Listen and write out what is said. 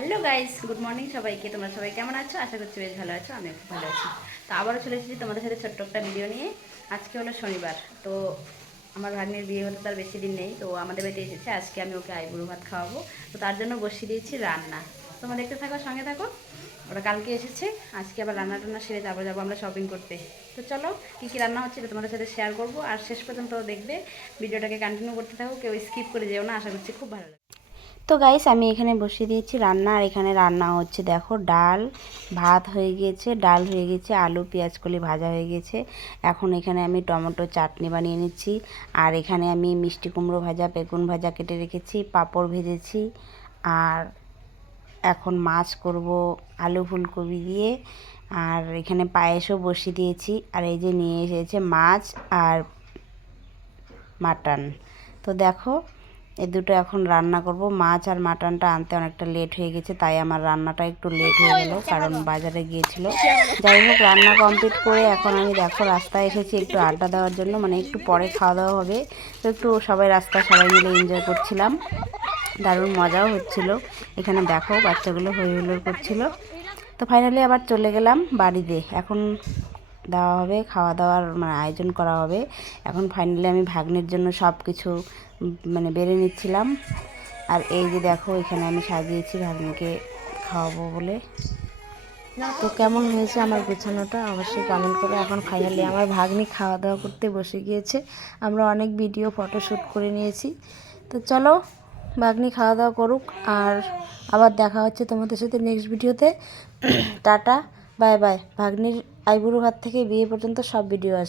Hello guys, good morning সবাইকে। তোমরা সবাই কেমন আছো? আশা করছি বেশ ভালো আছো। আমি খুব ভালো আছি। তো আবারও চলে এসেছি তোমাদের সাথে ছোট্ট একটা ভিডিও নিয়ে। আজকে হলো শনিবার। তো আমার ভাগ্নের বিয়ে হতে তার বেশি দিন নেই, তো আমাদের বাড়িতে এসেছে। আজকে আমি ওকে আইবুড়ো ভাত খাওয়াবো। তো তার জন্য বসিয়ে দিয়েছি রান্না। তোমরা দেখতে থাকো, সঙ্গে থাকো। ওরা কালকে এসেছে, আজকে আবার রান্না টান্না সেরে তারপর যাবো আমরা শপিং করতে। তো চলো, কী কী রান্না হচ্ছে এটা তোমাদের সাথে শেয়ার করবো। আর শেষ পর্যন্ত দেখবে, ভিডিওটাকে কন্টিনিউ করতে থাকো, কেউ স্কিপ করে যেও না। আশা করছি খুব ভালো লাগবে। তো গাইস, আমি এখানে বসিয়ে দিয়েছি রান্না। আর এখানে রান্না হচ্ছে, দেখো, ডাল ভাত হয়ে গিয়েছে, ডাল হয়ে গেছে, আলু পেঁয়াজ কলি ভাজা হয়ে গেছে। এখন এখানে আমি টমেটো চাটনি বানিয়ে নিচ্ছি। আর এখানে আমি মিষ্টি কুমড়ো ভাজা, বেগুন ভাজা কেটে রেখেছি, পাঁপড় ভেজেছি। আর এখন মাছ করব আলু ফুলকপি দিয়ে। আর এখানে পায়েসও বসিয়ে দিয়েছি। আর এই যে নিয়ে এসেছে মাছ আর মাটন। তো দেখো, এই দুটো এখন রান্না করব। মাছ আর মাটনটা আনতে অনেকটা লেট হয়ে গেছে, তাই আমার রান্নাটা একটু লেট হয়ে গেল, কারণ বাজারে গিয়েছিল। যাই হোক, রান্না কমপ্লিট করে এখন আমি, দেখো, রাস্তায় এসেছি একটু আড্ডা দেওয়ার জন্য। মানে একটু পরে খাওয়া দাওয়া হবে, তো একটু সবাই রাস্তায় সবাই মিলে এনজয় করছিলাম। দারুণ মজাও হচ্ছিল। এখানে দেখো, বাচ্চাগুলো হই হুল্লোড় করছিল। তো ফাইনালি আবার চলে গেলাম বাড়িতে। এখন দেওয়া হবে, খাওয়া দাওয়ার মানে আয়োজন করা হবে। এখন ফাইনালি আমি ভাগ্নের জন্য সব কিছু মানে বেড়ে নিচ্ছিলাম। আর এই যে দেখো, এখানে আমি সাজিয়েছি ভাগ্নিকে খাওয়াবো বলে। তো কেমন হয়েছে আমার গোছানোটা অবশ্যই কমেন্ট করো। এখন ফাইনালি আমার ভাগ্নি খাওয়া দাওয়া করতে বসে গিয়েছে। আমরা অনেক ভিডিও ফটোশ্যুট করে নিয়েছি। তো চলো, ভাগ্নি খাওয়া দাওয়া করুক, আর আবার দেখা হচ্ছে তোমাদের সাথে নেক্সট ভিডিওতে। Tata, bye bye. ভাগ্নির আইবুড়ো ভাত থেকে বিয়ে পর্যন্ত সব ভিডিও আসবে।